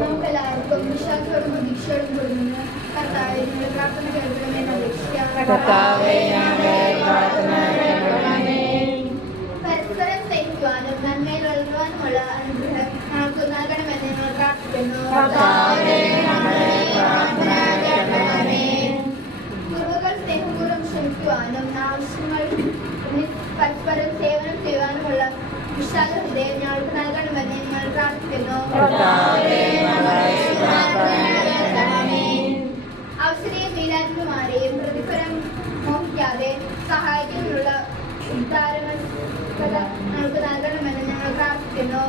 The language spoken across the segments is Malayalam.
നമുക്കെല്ലാവർക്കും വിശ്വാസത്തോടും പ്രതീക്ഷയോടും കൊടുക്കുന്നു. കർത്താവേ, ഞങ്ങളുടെ പ്രാർത്ഥന കേൾക്കണമേ എന്ന് അപേക്ഷിക്കാം. പരസ്പരം സ്നേഹിക്കുവാനും നന്മയിൽ വളരുവാനുമുള്ള അനുഗ്രഹം ഞങ്ങൾക്ക് നൽകണമെന്ന് ഞങ്ങൾ പ്രാർത്ഥിക്കുന്നു. കുറവുകൾ സ്നേഹപൂർവ്വം ക്ഷമിക്കുവാനും ആവശ്യങ്ങൾ പരസ്പരം സേവനം ചെയ്യുവാനുമുള്ള വിശാല ഹൃദയം ഞങ്ങൾക്ക് നൽകണമെന്ന് ഞങ്ങൾ പ്രാർത്ഥിക്കുന്നു. അവസരയും നീലാത്മാരെയും പ്രതിഫലം മോഹിക്കാതെ സഹായിക്കാനുള്ള ഉദ്ധാരണ ഞങ്ങൾക്ക് നൽകണമെന്ന് ഞങ്ങൾ പ്രാർത്ഥിക്കുന്നു.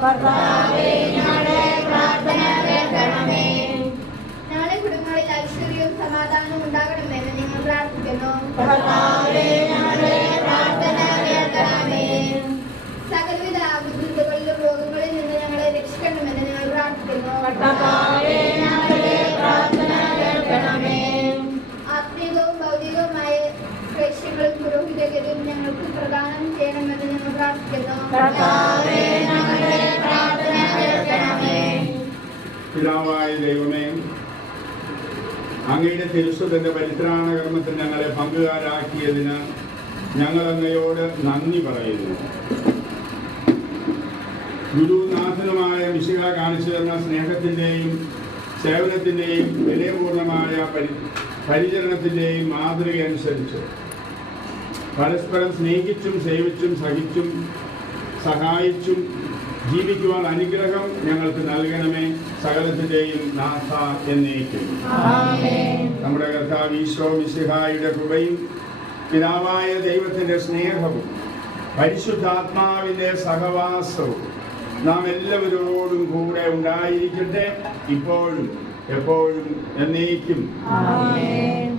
ഞങ്ങളുടെ കുടുംബങ്ങളിൽ ഐശ്വര്യവും സമാധാനവും ഉണ്ടാകണമെന്ന് ഞങ്ങൾ പ്രാർത്ഥിക്കുന്നു. സകലവിധ ബുദ്ധിമുട്ടുകളിലും രോഗങ്ങളിൽ നിന്ന് ഞങ്ങളെ രക്ഷിക്കണമെന്ന് ഞങ്ങൾ പ്രാർത്ഥിക്കുന്നു. ആത്മീയവും ഭൗതികവുമായ ക്ലേശങ്ങളും പുരോഹിതഗതിയും ഞങ്ങൾക്ക് പ്രദാനം ചെയ്യണമെന്ന് ഞങ്ങൾ പ്രാർത്ഥിക്കുന്നു. പിതാവായ ദൈവമേ, അങ്ങയുടെ തിരുസഭയുടെ പരിത്രാണ കർമ്മത്തിൽ ഞങ്ങളെ പങ്കുകാരാക്കിയതിന് ഞങ്ങൾ അങ്ങയോട് നന്ദി പറയുന്നു. ഗുരുനാഥനുമായ മിശിഹ കാണിച്ചു തന്ന സ്നേഹത്തിൻ്റെയും സേവനത്തിൻ്റെയും വിനയപൂർണമായ പരിചരണത്തിൻ്റെയും മാതൃക അനുസരിച്ച് പരസ്പരം സ്നേഹിച്ചും സേവിച്ചും സഹിച്ചും സഹായിച്ചും ജീവിക്കുവാൻ അനുഗ്രഹം ഞങ്ങൾക്ക് നൽകണമേ. സകലത്തിൻ്റെയും നാഥ എന്നേക്കും. നമ്മുടെ കർത്താവ് ഈശോ മിശിഹായുടെ കൃപയും പിതാവായ ദൈവത്തിൻ്റെ സ്നേഹവും പരിശുദ്ധാത്മാവിൻ്റെ സഹവാസവും നാം എല്ലാവരോടും കൂടെ ഉണ്ടായിരിക്കട്ടെ, ഇപ്പോഴും എപ്പോഴും എന്നേക്കും. ആമേൻ.